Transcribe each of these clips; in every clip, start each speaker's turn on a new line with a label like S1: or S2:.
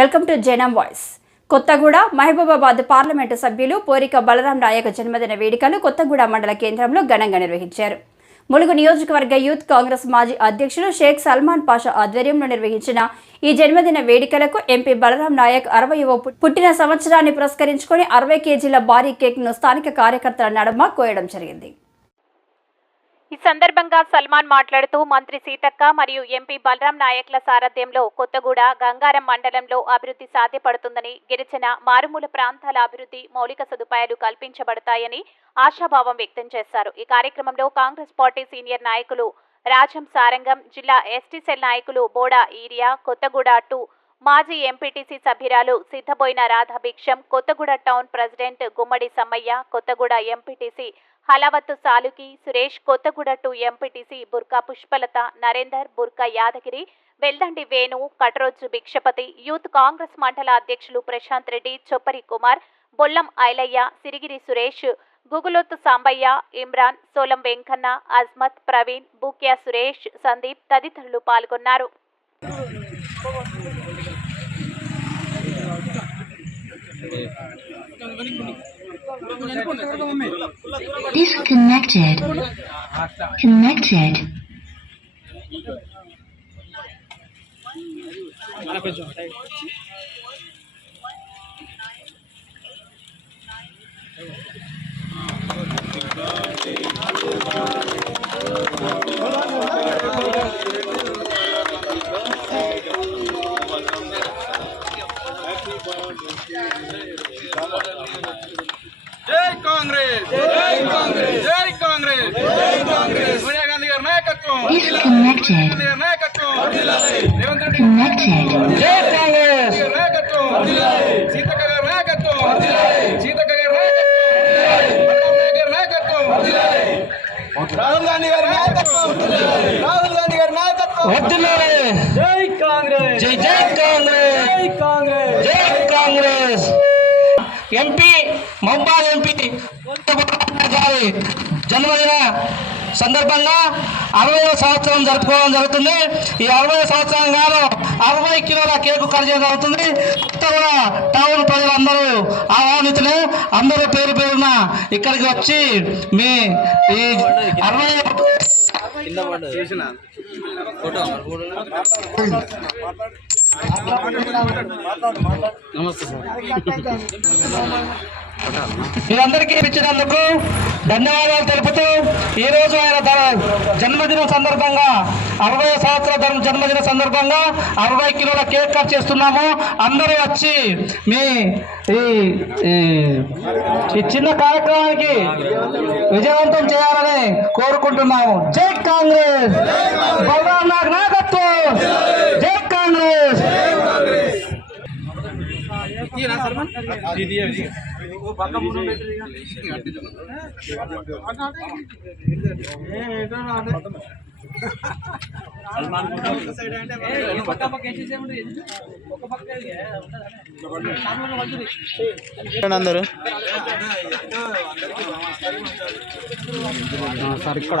S1: Welcome to Janam voice. Kothaguda Mahabubabad parliament సభ్యులు పోరిక బలరాం నాయక్ జన్మదిన వేడుకలు కొత్తగూడ మండల కేంద్రంలో ఘనంగా నిర్వహించారు. ములుగు నియోజకవర్గ యూత్ కాంగ్రెస్ మాజీ అధ్యక్షులు షేక్ సల్మాన్ పాషా ఆధ్వర్యంలో నిర్వహించిన ఈ జన్మదిన వేడుకలకు ఎంపీ బలరాం నాయక్ అరవయవ పుట్టిన సంవత్సరాన్ని పురస్కరించుకొని అరవై కేజీల భారీ కేక్ను స్థానిక కార్యకర్తల నడుమ కోయడం జరిగింది.
S2: ఈ సందర్భంగా సల్మాన్ మాట్లాడుతూ మంత్రి సీతక్క మరియు ఎంపీ బలరాం నాయక్ల సారథ్యంలో కొత్తగూడ గంగారం మండలంలో అభివృద్ధి సాధ్యపడుతుందని గిరిజన మారుమూల ప్రాంతాల అభివృద్ధి మౌలిక సదుపాయాలు కల్పించబడతాయని ఆశాభావం వ్యక్తం చేశారు. ఈ కార్యక్రమంలో కాంగ్రెస్ పార్టీ సీనియర్ నాయకులు రాజం సారంగం జిల్లా ఎస్టీ సెల్ నాయకులు బోడా ఈరియా కొత్తగూడ టూ మాజీ ఎంపీటీసీ సభ్యురాలు Siddaboina Radhabhiksham Kothaguda town president Gummadi Sammaiah Kothaguda MPTC Halavathu సాలుకి Suresh Kothaguda to MPTC Burka Pushpalatha Narender Burka Yadagiri Veldandi Venu Kataroju Bhikshapathi youth Congress మండల అధ్యక్షులు ప్రశాంత్ రెడ్డి చొప్పరి కుమార్ బొల్లం ఐలయ్య సిరిగిరి సురేష్ గుగులొత్తు సాంబయ్య ఇమ్రాన్ సోలం వెంకన్న అజ్మత్ ప్రవీణ్ బూక్యా సురేష్ సందీప్ తదితరులు పాల్గొన్నారు.
S3: Disconnected. Connected.
S4: జై
S3: Connected.
S4: Rahul Gandhi గారి నాయకత్వం రాహుల్ గాంధీ గారి నాయకత్వం
S5: జై కాంగ్రెస్ జై జై కాంగ్రెస్ జై కాంగ్రెస్ జై కాంగ్రెస్ ఎంపీ ముంబై ఎంపీ జన్మదిన సందర్భంగా అరవై సంవత్సరం జరుపుకోవడం జరుగుతుంది. ఈ అరవై సంవత్సరం గాను అరవై కిలోల కేకు చేయడం జరుగుతుంది. టౌన్ ప్రజలందరూ ఆహ్వానితులు. అందరూ పేరు పేరున ఇక్కడికి వచ్చి మీ ఈ అరవై మీరందరికీ ఇచ్చినందుకు ధన్యవాదాలు తెలుపుతూ ఈ రోజు ఆయన ద- జన్మదినం సందర్భంగా అరవై సంవత్సర జన్మదిన సందర్భంగా అరవై కిలోల కేక్ కట్ చేస్తున్నాము. అందరూ వచ్చి మీ ఈ చిన్న కార్యక్రమానికి విజయవంతం చేయాలని కోరుకుంటున్నాము. జై కాంగ్రెస్! బలరాం నాయకత్వం! జై కాంగ్రెస్!
S4: అందరూ.
S5: సార్ ఇక్కడ.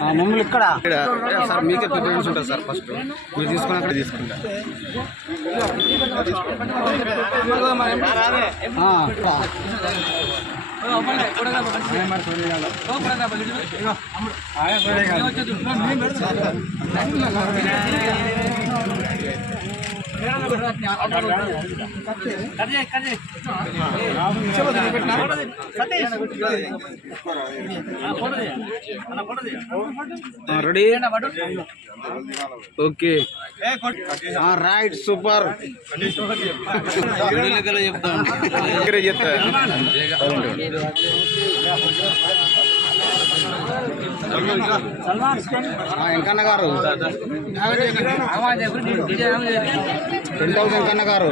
S5: మమ్మల్ని ఇక్కడ
S4: సార్ మీకే ప్రిఫరెన్స్ ఉంటుంది సార్ ఫస్ట్ మీరు తీసుకుని అక్కడ తీసుకుంటా.
S5: ఆ, ఇక్కడ.
S4: Ready okay right super. చెప్తా. వెంకన్న గారు. టెన్ థౌసండ్ వెంకన్న గారు?